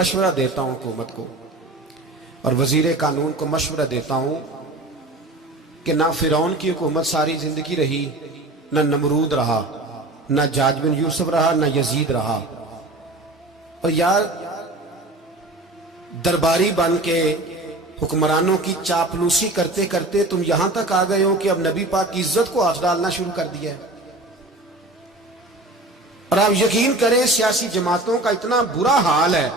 मशवरा देता हूं हुकूमत को और वजीर कानून को मशवरा देता हूं कि ना फिरौन की हुकूमत सारी जिंदगी रही, ना नमरूद रहा, ना जाज बिन यूसुफ रहा, ना यजीद रहा। और यार दरबारी बन के हुक्मरानों की चापलूसी करते करते तुम यहां तक आ गए हो कि अब नबी पाक की इज्जत को हाथ डालना शुरू कर दिया है। और आप यकीन करें सियासी जमातों का इतना बुरा हाल है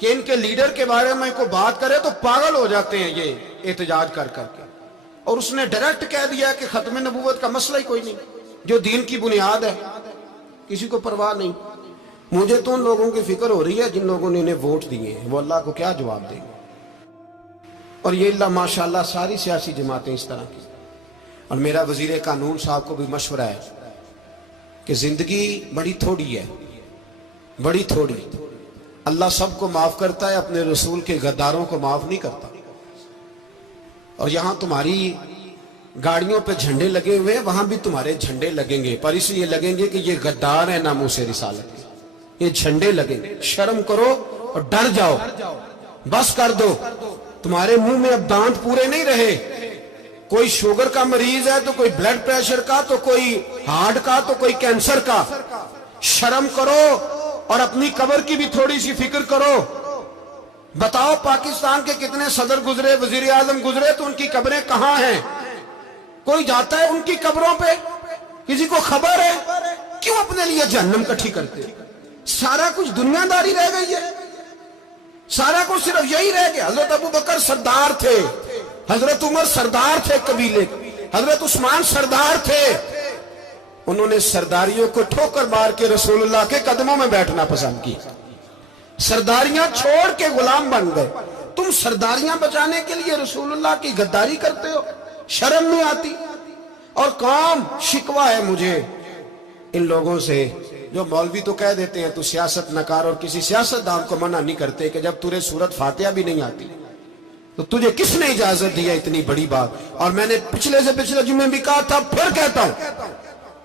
कि इनके लीडर के बारे में कोई बात करे तो पागल हो जाते हैं ये एहतजाज कर करके। और उसने डायरेक्ट कह दिया कि खत्म नबूवत का मसला ही कोई नहीं, जो दीन की बुनियाद है, किसी को परवाह नहीं। मुझे तो उन लोगों की फिक्र हो रही है जिन लोगों ने इन्हें वोट दिए हैं, वो अल्लाह को क्या जवाब देंगे। और ये अल्लाह माशाल्लाह सारी सियासी जमातें इस तरह की। और मेरा वजीर कानून साहब को भी मशवरा है कि जिंदगी बड़ी थोड़ी है, बड़ी थोड़ी। अल्लाह सबको माफ करता है, अपने रसूल के गद्दारों को माफ नहीं करता। और यहां तुम्हारी गाड़ियों पे झंडे लगे हुए हैं, वहां भी तुम्हारे झंडे लगेंगे, पर इसलिए लगेंगे कि ये गद्दार है नामों से रिसालत के। ये झंडे लगेंगे। शर्म करो और डर जाओ, बस कर दो। तुम्हारे मुंह में अब दांत पूरे नहीं रहे। कोई शुगर का मरीज है तो कोई ब्लड प्रेशर का, तो कोई हार्ट का, तो कोई कैंसर का। शर्म करो और अपनी कब्र की भी थोड़ी सी फिक्र करो। बताओ पाकिस्तान के कितने सदर गुजरे, वजीर आजम गुजरे, तो उनकी कब्रें कहां हैं? कोई जाता है उनकी कब्रों पे? किसी को खबर है? क्यों अपने लिए जहन्नम इकट्ठी करते? सारा कुछ दुनियादारी रह गई है, सारा कुछ सिर्फ यही रह गया। हजरत अबू बकर सरदार थे, हजरत उमर सरदार थे कबीले, हजरत उस्मान सरदार थे। उन्होंने सरदारियों को ठोकर मार के रसूलुल्लाह के कदमों में बैठना पसंद किया। सरदारियां छोड़ के गुलाम बन गए। तुम सरदारियां बचाने के लिए रसूलुल्लाह की गद्दारी करते हो, शर्म नहीं आती। और कौम शिकवा है मुझे इन लोगों से जो मौलवी तो कह देते हैं तू सियासत नकार, और किसी सियासतदान को मना नहीं करते कि जब तुझे सूरत फातिहा भी नहीं आती तो तुझे किसने इजाजत दी है इतनी बड़ी बात। और मैंने पिछले से पिछले जुम्मे भी कहा था, फिर कहता हूं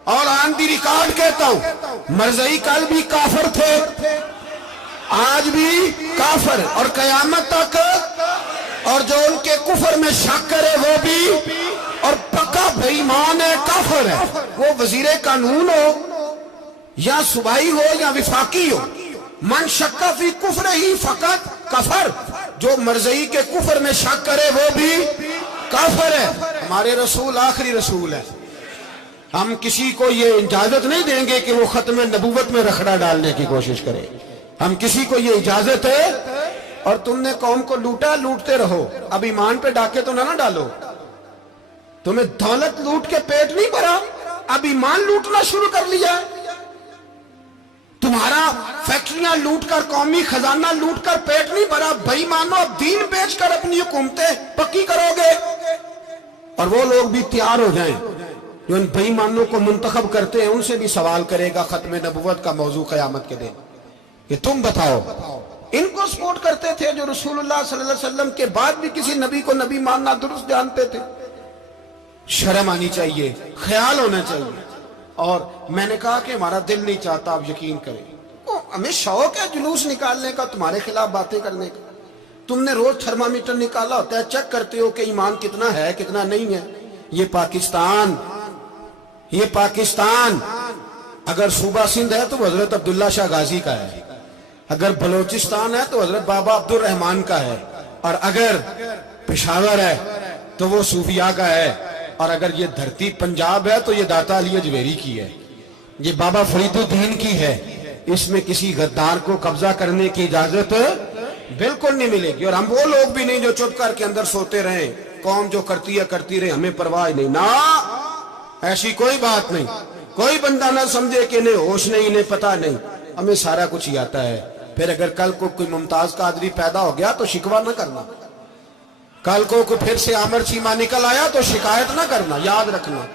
और ऑन दी रिकॉर्ड कहता हूं, मरज़ई कल भी काफिर थे, आज भी काफिर और कयामत तक। और जो उनके कुफर में शक करे वो भी, और पक्का बेईमान है, काफिर है। वो वजीर कानून हो या सुबाई हो या विफाकी हो, मन शक्का फी कुफर ही फकत कफर। जो मरज़ई के कुफर में शक करे वो भी काफिर है। हमारे रसूल आखिरी रसूल है। हम किसी को ये इजाजत नहीं देंगे कि वो खत्म नबूवत में रखड़ा डालने की कोशिश करे। हम किसी को ये इजाजत है। और तुमने कौम को लूटा, लूटते रहो, अब ईमान पे डाके तो ना डालो। तुम्हें दौलत लूट के पेट नहीं भरा, अब ईमान लूटना शुरू कर लिया। तुम्हारा फैक्ट्रियां लूटकर, कौमी खजाना लूटकर पेट नहीं भरा। बेईमानो, अब दीन बेचकर अपनी हुकूमतें पक्की करोगे। और वो लोग भी तैयार हो जाएं जो इन बेईमानों को मुंतखब करते हैं, उनसे भी सवाल करेगा खत्म नबुव्वत का मौजू क़यामत के दिन कि तुम बताओ। इनको सपोर्ट करते थे जो रसूलुल्लाह सल्लल्लाहु अलैहि वसल्लम के बाद भी किसी नबी को नबी मानना दुरुस्त जानते थे। शर्म आनी चाहिए, ख्याल होना चाहिए। और मैंने कहा कि हमारा दिल नहीं चाहता, आप यकीन करें, हमें शौक है जुलूस निकालने का, तुम्हारे खिलाफ बातें करने का। तुमने रोज थर्मामीटर निकाला होता है, चेक करते हो कि ईमान कितना है कितना नहीं है। ये पाकिस्तान अगर सूबा सिंध है तो हजरत अब्दुल्ला शाह गाजी का है, अगर बलोचिस्तान है तो हजरत बाबा अब्दुल रहमान का है, और अगर पेशावर है तो वो सूफिया का है, और अगर ये धरती पंजाब है तो ये दाता अली अजमेरी की है, ये बाबा फरीदुद्दीन की है। इसमें किसी गद्दार को कब्जा करने की इजाजत बिल्कुल नहीं मिलेगी। और हम वो लोग भी नहीं जो चुप करके अंदर सोते रहे, कौम जो करती है करती रहे, हमें परवाह नहीं ना, ऐसी कोई बात नहीं। कोई बंदा ना समझे कि इन्हें होश नहीं, इन्हें पता नहीं, हमें सारा कुछ ही आता है। फिर अगर कल को कोई मुमताज कादरी पैदा हो गया तो शिकवा ना करना, कल को कोई फिर से आमर चीमा निकल आया तो शिकायत ना करना, याद रखना।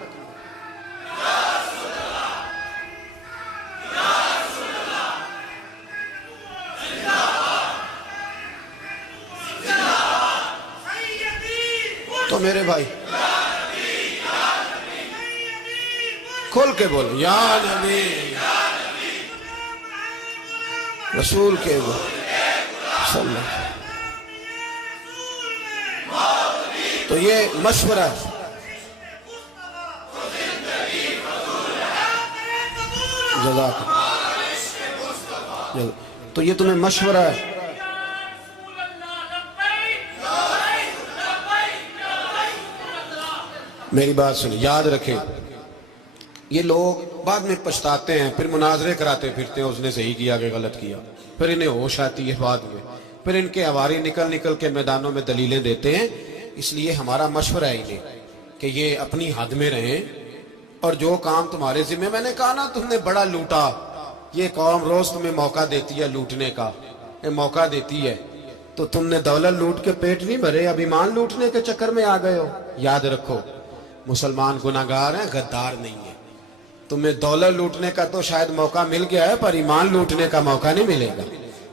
तो मेरे भाई खोल के बोलो, या नबी रसूल के बोलो। تو یہ مشورہ ہے، جزاک اللہ، تو یہ تمہیں مشورہ ہے۔ میری بات سنیں، یاد رکھیں، یہ لوگ بعد میں پچھتاتے ہیں، پھر مناظرے کراتے پھرتے ہیں، اس نے صحیح کیا کہ غلط کیا، پھر انہیں ہوش آتی ہے بعد میں، پھر ان کے ہواری نکل نکل کے میدانوں میں دلیلیں دیتے ہیں۔ اس لیے ہمارا مشورہ ہے انہیں کہ یہ اپنی حد میں رہیں، اور جو کام تمہارے ذمہ، میں نے کہا نا تم نے بڑا لوٹا، یہ قوم روز تمہیں موقع دیتی ہے لوٹنے کا، یہ موقع دیتی ہے، تو تم نے دولت لوٹ کے پیٹ نہیں بھرے، اب ایمان لوٹنے کے چکر میں آ گئے ہو۔ یاد رکھو، مسلمان گناہگار ہیں، غدار نہیں ہے۔ تمہیں دولت لوٹنے کا تو شاید موقع مل گیا ہے، پر ایمان لوٹنے کا موقع نہیں ملے گا،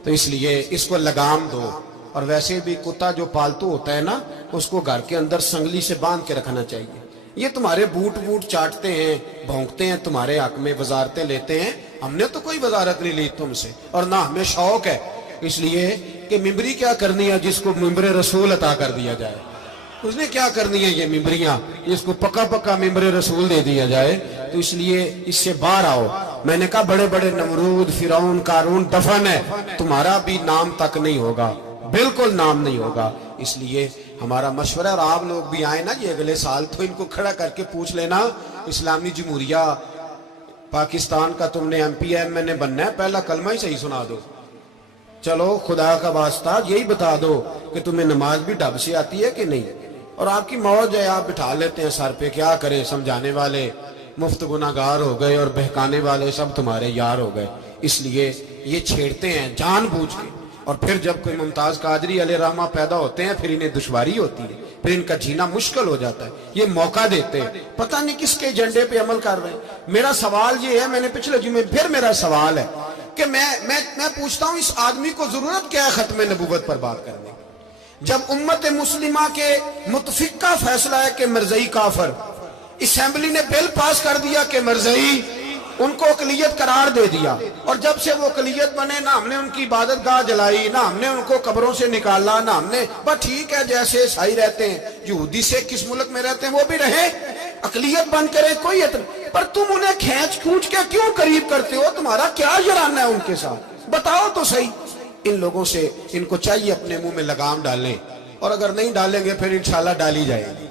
تو اس لیے اس کو لگام دو۔ اور ویسے بھی کتا جو پالتو ہوتا ہے نا، اس کو گھر کے اندر سنگلی سے باندھ کے رکھنا چاہیے۔ یہ تمہارے بوٹ چاٹتے ہیں، بھونکتے ہیں تمہارے حق میں، وزارتیں لیتے ہیں، ہم نے تو کوئی وزارت نہیں لی تم سے، اور نہ ہمیں شوق ہے، اس لیے کہ ممبری کیا کرنی ہے جس کو ممبر رسول عطا کر دیا جائے، اس نے کیا کرنی ہے یہ ممبریاں، اس کو پکا ممبر رسول دے دیا جائے، تو اس لیے اس سے باہر آؤ۔ میں نے کہا بڑے بڑے نمرود، فرعون، قارون دفن ہے، تمہارا بھی نام تک نہیں ہوگا، بالکل نام نہیں ہوگا۔ اس لیے ہمارا مشورہ، اور آپ لوگ بھی آئیں نا یہ اگلے سال، تو ان کو کھڑا کر کے پوچھ لینا، اسلامی جمہوریہ پاکستان کا تم نے MPM نے بننا ہے، پہلا کلمہ ہی صحیح سنا دو، چلو خدا کا واسطہ یہی بتا دو کہ تمہیں نماز بھی ڈھب سے آتی ہے کہ نہیں، اور آپ کی موج ہے، آپ بٹھا لیتے ہیں سر پہ، کیا کرے، سمجھانے والے مفت گناہگار ہو گئے اور بہکانے والے سب تمہارے یار ہو گئے۔ اس لیے یہ چھیڑتے ہیں جان بوجھ کے، اور پھر جب کوئی ممتاز قادری علیہ رحمہ پیدا ہوتے ہیں، پھر انہیں دشواری ہوتی ہے، پھر ان کا جینا مشکل ہو جاتا ہے، یہ موقع دیتے ہیں، پتہ نہیں کس کے ایجنڈے پہ عمل کر رہے ہیں۔ میرا سوال یہ ہے، میں نے پچھلے جمعے پھر میرا سوال ہے کہ میں پوچھتا ہوں، اس آدمی کو ضرورت کیا ہے ختم نبوت پر بات کرنے، جب امت مسلمہ کے متفق کا فیصلہ ہے کہ مرزائی کافر، اسمبلی نے بل پاس کر دیا کہ مرزائی، ان کو اقلیت قرار دے دیا، اور جب سے وہ اقلیت بنے، نہ ہم نے ان کی عبادت گاہ جلائی، نہ ہم نے ان کو قبروں سے نکالا، نہ ہم نے، بس ٹھیک ہے جیسے عیسائی رہتے ہیں، یہودی سے کس ملک میں رہتے ہیں وہ بھی رہے، اقلیت بن کرے، کوئی اعتراض، پر تم انہیں کھینچ کھونچ کے کیوں قریب کرتے ہو؟ تمہارا کیا جرانہ ہے ان کے ساتھ؟ بتاؤ تو صحیح۔ ان لوگوں سے ان کو چاہیے اپنے منہ میں لگام ڈالیں، اور اگر نہیں ڈالیں گے پھر انشاءاللہ ڈالی جائے گی،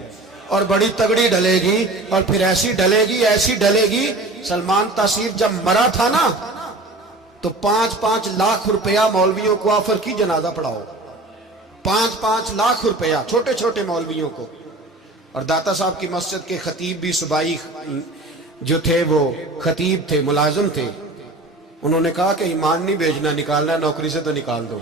اور بڑی تگڑی ڈلے گی، اور پھر ایسی ڈلے گی، ایسی ڈلے گی۔ سلمان تاثیر جب مرا تھا نا، تو 5-5 لاکھ روپیہ مولویوں کو آفر کی جنازہ پڑھاؤ، 5-5 لاکھ روپیہ چھوٹے چھوٹے مولویوں کو۔ اور داتا صاحب کی مسجد کے خطیب بھی صوبائی جو تھے، وہ خطیب تھے، ملازم تھے، انہوں نے کہا کہ ایمان نہیں بھیجنا، نکالنا ہے نوکری سے تو نکال دو۔